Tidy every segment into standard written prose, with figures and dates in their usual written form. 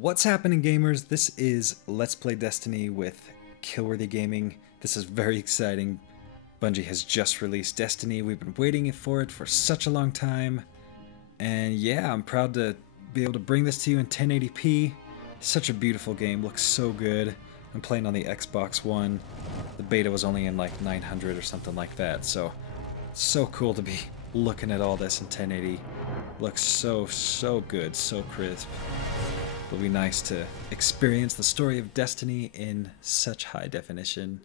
What's happening, gamers? This is Let's Play Destiny with Killworthy Gaming. This is very exciting. Bungie has just released Destiny. We've been waiting for it for such a long time. And yeah, I'm proud to be able to bring this to you in 1080p. Such a beautiful game, looks so good. I'm playing on the Xbox One. The beta was only in like 900 or something like that, so cool to be looking at all this in 1080. Looks so good, so crisp. It'll be nice to experience the story of Destiny in such high definition.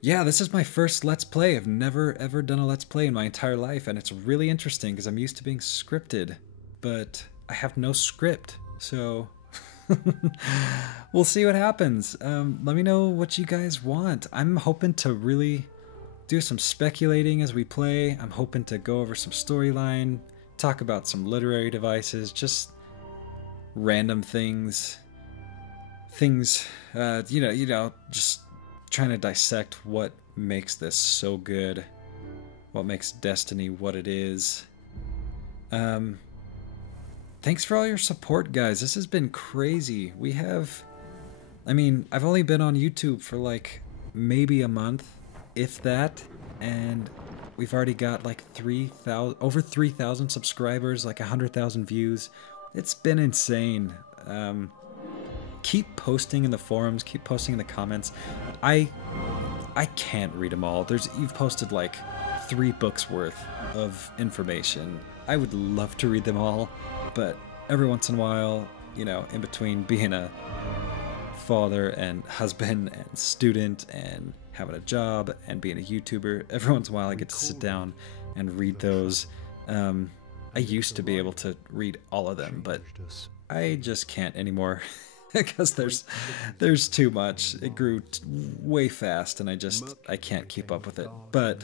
Yeah, this is my first Let's Play. I've never ever done a Let's Play in my entire life, and it's really interesting because I'm used to being scripted, but I have no script, so we'll see what happens. Let me know what you guys want. I'm hoping to really do some speculating as we play. I'm hoping to go over some storyline, talk about some literary devices, just random things, just trying to dissect what makes this so good, what makes Destiny what it is. Thanks for all your support, guys. This has been crazy. I've only been on YouTube for like maybe a month, if that, and we've already got like over 3,000 subscribers, like 100,000 views. It's been insane. Keep posting in the forums, keep posting in the comments. I can't read them all. You've posted like 3 books worth of information. I would love to read them all, but every once in a while, in between being a father and husband and student and having a job and being a YouTuber, every once in a while I get to sit down and read those. I used to be able to read all of them, but I just can't anymore because there's too much. It grew way fast, and I can't keep up with it. But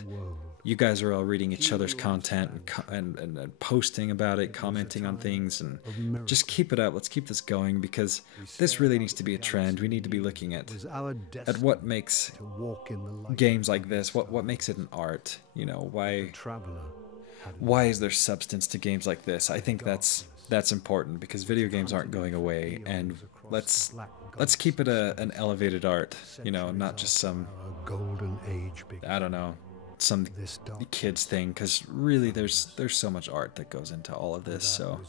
you guys are all reading each other's content and posting about it, commenting on things, and just keep it up. Let's keep this going, because this really needs to be a trend. We need to be looking at what makes games like this, what makes it an art. Why is there substance to games like this? I think that's important, because video games aren't going away, and let's keep it an elevated art, not just some, I don't know, some kids thing, because really there's so much art that goes into all of this. So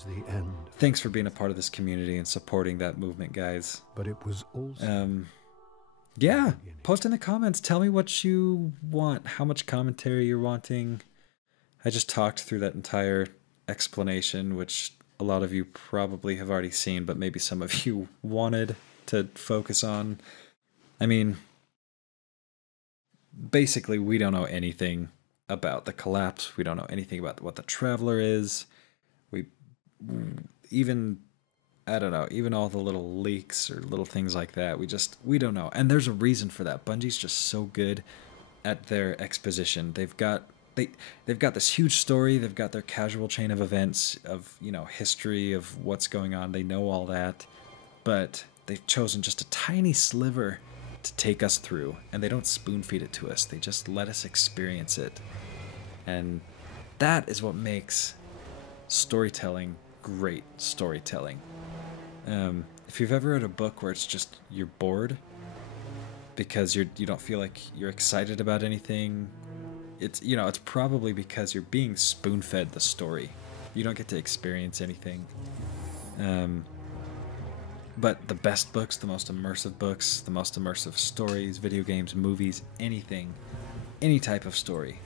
thanks for being a part of this community and supporting that movement, guys. But it was also yeah, post in the comments, tell me what you want, how much commentary you're wanting. I just talked through that entire explanation, which a lot of you probably have already seen, but maybe some of you wanted to focus on. Basically, we don't know anything about the collapse. We don't know anything about what the Traveler is. Even all the little leaks or little things like that, we don't know. And there's a reason for that. Bungie's just so good at their exposition. They've got this huge story. They've got their casual chain of events of, history of what's going on. They know all that, but they've chosen just a tiny sliver to take us through, and they don't spoon feed it to us. They just let us experience it. And that is what makes storytelling great storytelling. If you've ever read a book where it's just, you're bored because you don't feel like you're excited about anything, it's probably because you're being spoon-fed the story. You don't get to experience anything. But the best books, the most immersive stories, video games, movies, anything, any type of story,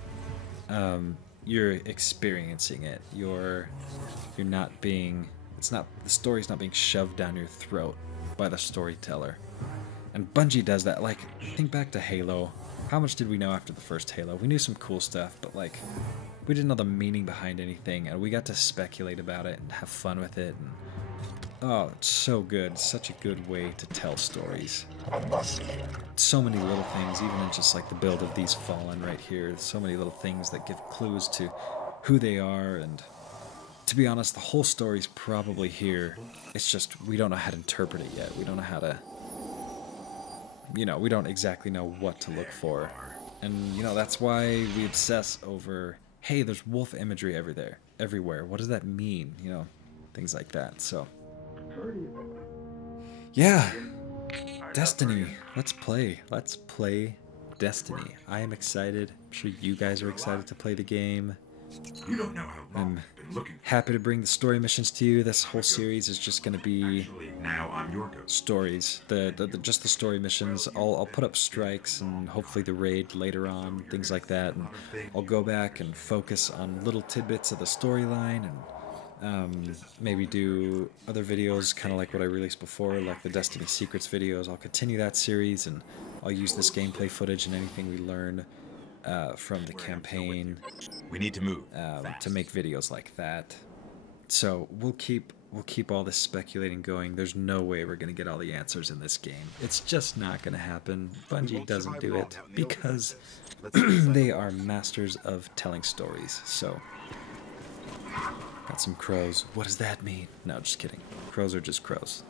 you're experiencing it. The story's not being shoved down your throat by the storyteller. And Bungie does that. Like, think back to Halo. How much did we know after the first Halo? We knew some cool stuff, but like, we didn't know the meaning behind anything, and we got to speculate about it and have fun with it. And oh, it's so good. Such a good way to tell stories. So many little things, even in just like the build of these Fallen right here. So many little things that give clues to who they are, and to be honest, the whole story's probably here. It's just we don't know how to interpret it yet. We don't know how to, we don't exactly know what to look for. And, that's why we obsess over, hey, there's wolf imagery everywhere. What does that mean? Things like that. So Yeah, Destiny. Let's play. Let's play Destiny. I am excited. I'm sure you guys are excited to play the game. I'm happy to bring the story missions to you. This whole series is just going to be stories. Just the story missions. I'll put up strikes and hopefully the raid later on, things like that. And I'll go back and focus on little tidbits of the storyline and maybe do other videos, kind of like what I released before, like the Destiny Secrets videos. I'll continue that series and I'll use this gameplay footage and anything we learn from the campaign. We need to move to make videos like that. So we'll keep all this speculating going. There's no way we're gonna get all the answers in this game. It's just not gonna happen. Bungie doesn't do it because they are masters of telling stories. So got some crows. What does that mean? No, just kidding. Crows are just crows.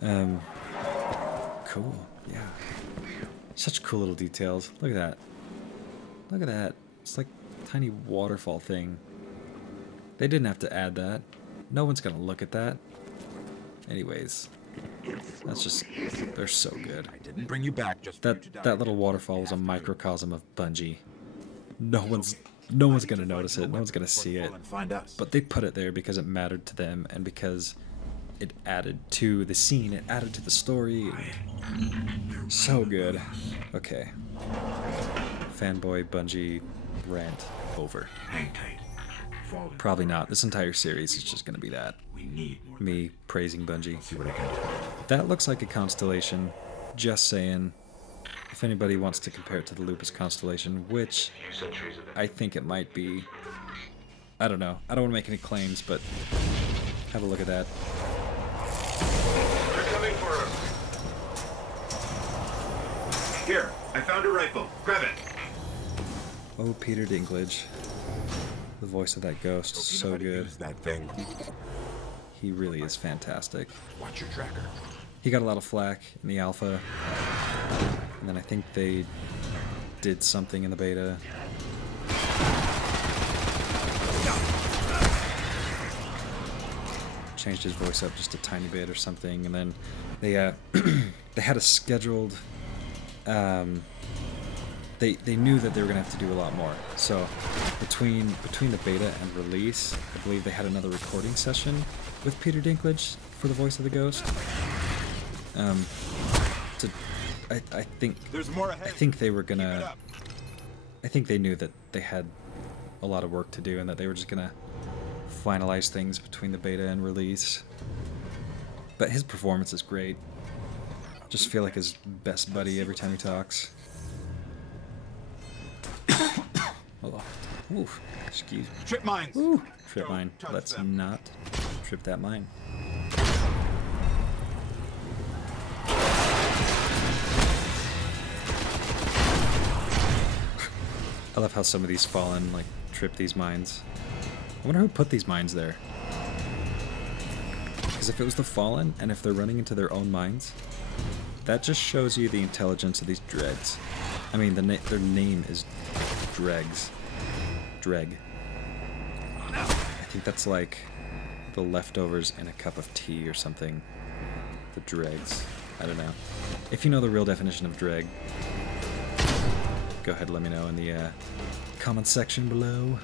Cool. Yeah. Such cool little details. Look at that. Look at that. It's like a tiny waterfall thing. They didn't have to add that. No one's gonna look at that. Anyways, that's just, they're so good. I didn't bring you back just that little waterfall was a microcosm of Bungie. No one's gonna notice it. No one's gonna see it. But they put it there because it mattered to them and because it added to the scene. It added to the story. So good. Okay. Fanboy Bungie rant over. Probably not. This entire series is just going to be that. Me praising Bungie. That looks like a constellation. Just saying. If anybody wants to compare it to the Lupus constellation, which I think it might be. I don't know. I don't want to make any claims, but have a look at that. They're coming for her. Here, I found a rifle. Grab it. Oh, Peter Dinklage. The voice of that ghost, so good. That thing. He really is fantastic. Watch your tracker. He got a lot of flack in the alpha, and then I think they did something in the beta. Changed his voice up just a tiny bit or something, and then they they had a scheduled. They knew that they were gonna have to do a lot more. So between the beta and release, I believe they had another recording session with Peter Dinklage for the voice of the ghost. I think they were gonna. I think they knew that they had a lot of work to do and that they were just gonna finalize things between the beta and release. But his performance is great. Just feel like his best buddy every time he talks. Hold on. Ooh, excuse me. Trip mines. Ooh, trip mine. Let's not trip that mine. I love how some of these Fallen like trip these mines. I wonder who put these mines there. Because if it was the Fallen, and if they're running into their own mines, that just shows you the intelligence of these dregs. I mean, their name is Dregs. Dreg. I think that's like the leftovers in a cup of tea or something. The dregs. I don't know. If you know the real definition of dreg, go ahead and let me know in the comment section below.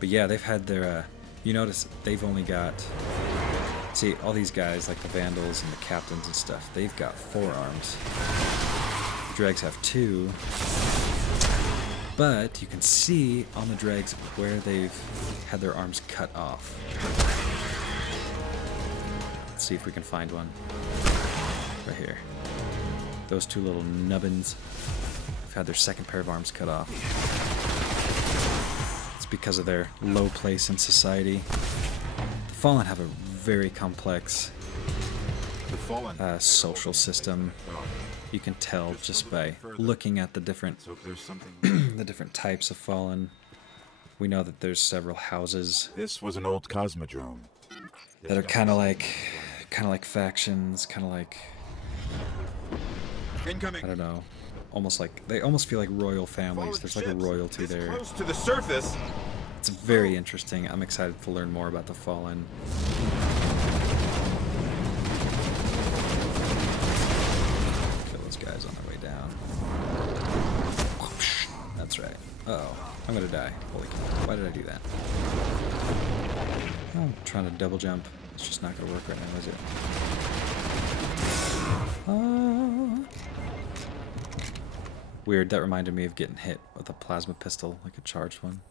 But yeah, they've had their, you notice they've only got, see, all these guys, like the Vandals and the Captains and stuff, they've got 4 arms. The Dregs have 2. But you can see on the Dregs where they've had their arms cut off. Let's see if we can find one. Right here. Those 2 little nubbins have had their second pair of arms cut off. It's because of their low place in society. The Fallen have a very complex social system. You can tell just by looking at the different the different types of Fallen. We know that there's several houses. This was an old cosmodrome. That are kind of like factions, kind of like, Incoming. I don't know, almost like, they almost feel like royal families. There's like a royalty there. Close to the surface. It's very interesting. I'm excited to learn more about the Fallen. Kill those guys on their way down. That's right. Uh-oh. I'm gonna die. Holy cow. Why did I do that? I'm trying to double jump. It's just not gonna work right now, is it? Weird, that reminded me of getting hit with a plasma pistol, like a charged one.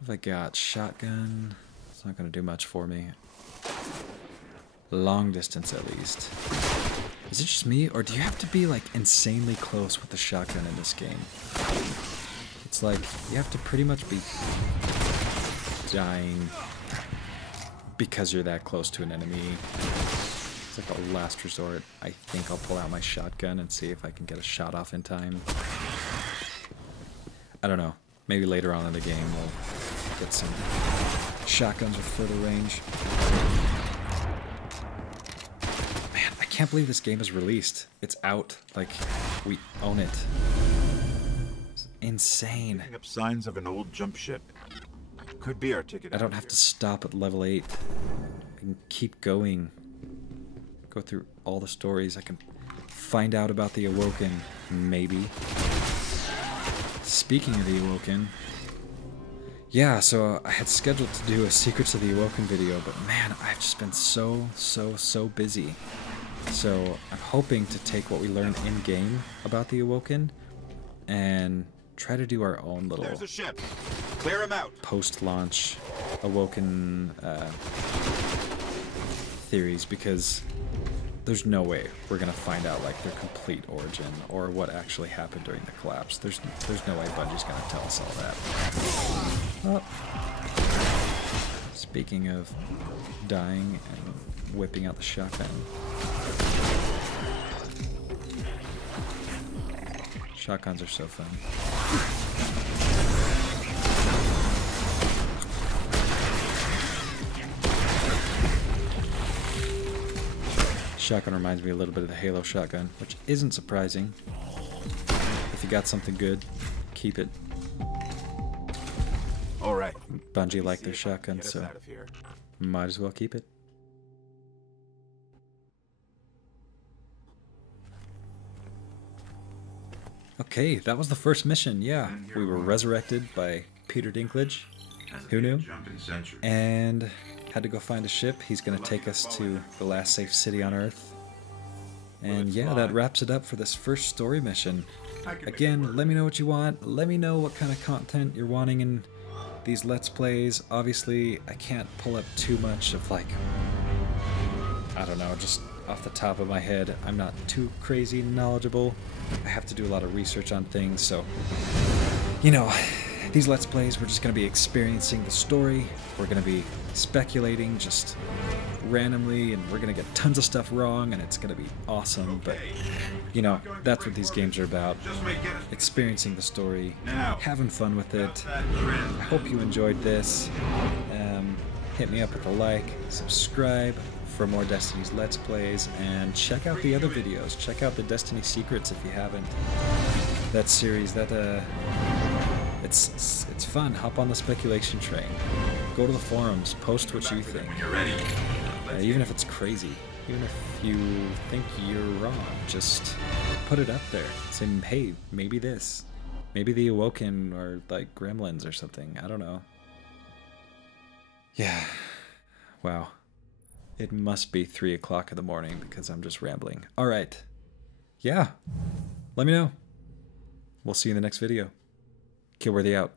What have I got? Shotgun. It's not gonna do much for me. Long distance at least. Is it just me, or do you have to be like insanely close with the shotgun in this game? It's like you have to pretty much be dying because you're that close to an enemy. It's like a last resort. I think I'll pull out my shotgun and see if I can get a shot off in time. I don't know. Maybe later on in the game we'll get some shotguns with further range. Man, I can't believe this game is released. It's out. Like, we own it. It's insane. Picking up signs of an old jump ship. Could be our ticket. I don't have to stop at level 8. I can keep going. Go through all the stories. I can find out about the Awoken, maybe. Speaking of the Awoken, yeah, so I had scheduled to do a Secrets of the Awoken video, but man, I've just been so busy. So I'm hoping to take what we learned in-game about the Awoken and try to do our own little There's a ship. Clear him out. Post-launch Awoken theories, because there's no way we're gonna find out like their complete origin or what actually happened during the collapse. There's no way Bungie's gonna tell us all that. Oh. Speaking of dying and whipping out the shotgun, shotguns are so fun. Shotgun reminds me a little bit of the Halo shotgun, which isn't surprising. If you got something good, keep it. All right. Bungie like their shotgun, so might as well keep it. Okay, that was the first mission, yeah. We were resurrected by Peter Dinklage. Who knew? And had to go find a ship. He's going to take us to the last safe city on Earth. And yeah, that wraps it up for this first story mission. Again, let me know what you want. Let me know what kind of content you're wanting in these Let's Plays. Obviously, I can't pull up too much of like, I don't know, just off the top of my head. I'm not too crazy knowledgeable. I have to do a lot of research on things, so, you know, these Let's Plays, we're just going to be experiencing the story. We're going to be speculating just randomly, and we're going to get tons of stuff wrong, and it's going to be awesome. But, you know, that's what these games are about. Experiencing the story, having fun with it. I hope you enjoyed this. Hit me up with a like, subscribe for more Destiny's Let's Plays, and check out the other videos. Check out the Destiny Secrets if you haven't. That series, it's fun. Hop on the speculation train. Go to the forums. Post what you think. Even if it's crazy. Even if you think you're wrong. Just put it up there. Say, hey, maybe this. Maybe the Awoken or like Gremlins or something. I don't know. Yeah. Wow. It must be 3 o'clock in the morning because I'm just rambling. Alright. Yeah. Let me know. We'll see you in the next video. Killworthy out.